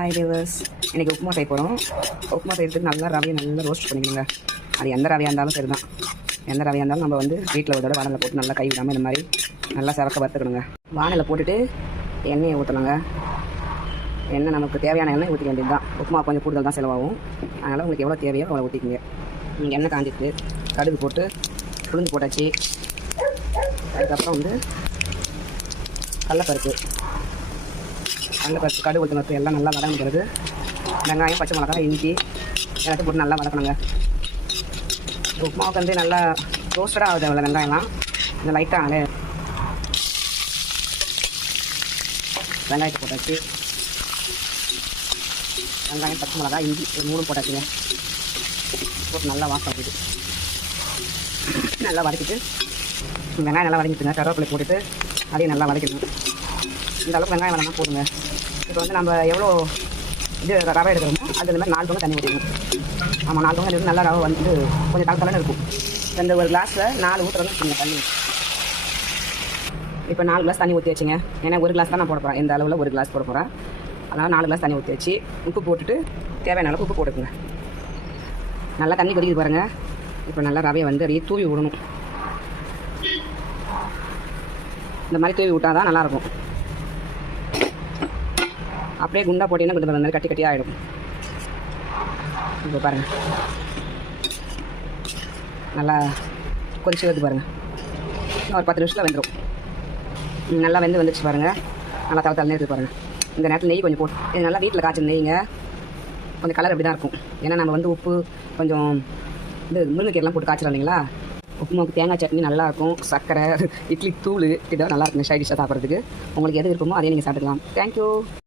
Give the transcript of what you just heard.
Hi viewers, இன்றைக்கி உப்புமா செய்ய போகிறோம். உப்புமா செய்யறதுக்கு நல்லா ரவையை நல்லா ரோஸ்ட் பண்ணிக்கோங்க. அது எந்த ரவையாக இருந்தாலும் சரி தான். எந்த ரவையாக இருந்தாலும் நம்ம வந்து வீட்டில் ஒரு தடவை வானலில் போட்டு நல்லா கை விடாமல் இந்த மாதிரி நல்லா சிவக்க வறுத்துக்கணுங்க. வானலில் போட்டுட்டு எண்ணெயை ஊற்றணுங்க. எண்ணெய் நமக்கு தேவையான எண்ணெய் ஊற்றிக்க வேண்டியது தான். உப்புமா கொஞ்சம் கூடுதல் தான் செலவாகும். அதனால் உங்களுக்கு எவ்வளோ தேவையோ அவ்வளோ ஊற்றிக்கிங்க. எண்ணெய் காஞ்சிட்டு கடுகு போட்டு உளுந்து போட்டாச்சு. அதுக்கப்புறம் வந்து கடலைப்பருப்பு கடுகு ஊற்றினது எல்லாம் நல்லா வதங்கிக்கிறது. வெங்காயம், பச்சை மிளகாய், இஞ்சி எல்லாத்தையும் போட்டு நல்லா வதக்கணுங்க. உப்புமாவுக்கு வந்து நல்லா ரோஸ்டடாக ஆகுது. அவ்வளோ வெங்காயம்லாம் இந்த லைட்டாக வெங்காயத்தை போட்டாச்சு. வெங்காயம், பச்சை மிளகாய், இஞ்சி மூணும் போட்டாச்சுங்க. போட்டு நல்லா வாசம் ஆகுது. நல்லா வதக்கிட்டு வெங்காயம் நல்லா வதக்கிட்டுங்க. கருவேப்பிலை போட்டுட்டு அதையும் நல்லா வதக்கணும். இந்த அளவுக்கு வெங்காயம் வதங்கினா போடுங்க. இப்போ வந்து நம்ம எவ்வளோ இது ரவை எடுக்கிறோமோ அது மாதிரி 4 டம்ளர் தண்ணி ஊற்றிக்கணும். ஆமாம், 4 டம்ளர் நல்லா ரவை வந்து கொஞ்சம் தளத்தலன்னு இருக்கும். இந்த ஒரு கிளாஸில் 4 ஊற்றுறதுன்னு வச்சுங்க தண்ணி. இப்போ 4 கிளாஸ் தண்ணி ஊற்றி வச்சுங்க. ஏன்னா ஒரு கிளாஸ் தான் நான் போட போகிறேன். இந்த அளவில் ஒரு கிளாஸ் போட போகிறேன். அதனால் 4 கிளாஸ் தண்ணி ஊற்றி வச்சு உப்பு போட்டுட்டு தேவையான அளவுக்கு உப்பு போட்டுக்குங்க. நல்லா தண்ணி கொதிக்குது பாருங்கள். இப்போ நல்லா ரவையை வந்து அப்படியே தூவி விடணும். இந்த மாதிரி தூவி விட்டால் தான் நல்லாயிருக்கும். அப்படியே குண்டா போட்டிங்கன்னா கொஞ்சம் நல்லா கட்டி கட்டியாக ஆகிடும். இப்போ பாருங்கள், நல்லா கொதிச்சு வருது பாருங்கள். இன்னும் ஒரு 10 நிமிஷத்தில் வெந்துடும். நல்லா வந்துச்சு பாருங்கள். நல்லா தலை இருக்குது பாருங்கள். இந்த நேரத்தில் நெய் கொஞ்சம் போட்டு இது நல்லா வீட்டில் காய்ச்சி நெய்ங்க. கொஞ்சம் கலர் அப்படி தான் இருக்கும். ஏன்னா நம்ம வந்து உப்பு கொஞ்சம் இது முருங்கைக்கீரைலாம் போட்டு காய்ச்சிடும் இல்லைங்களா. உப்புமாவுக்கு தேங்காய் சட்னி நல்லாயிருக்கும். சர்க்கரை, இட்லி தூள் இதெல்லாம் நல்லா இருக்குங்க சைட் டிஷ்ஷாக சாப்பிட்றதுக்கு. உங்களுக்கு எது விருப்பமோ அதே நீங்கள் சாப்பிட்டுக்கலாம். தேங்க்யூ.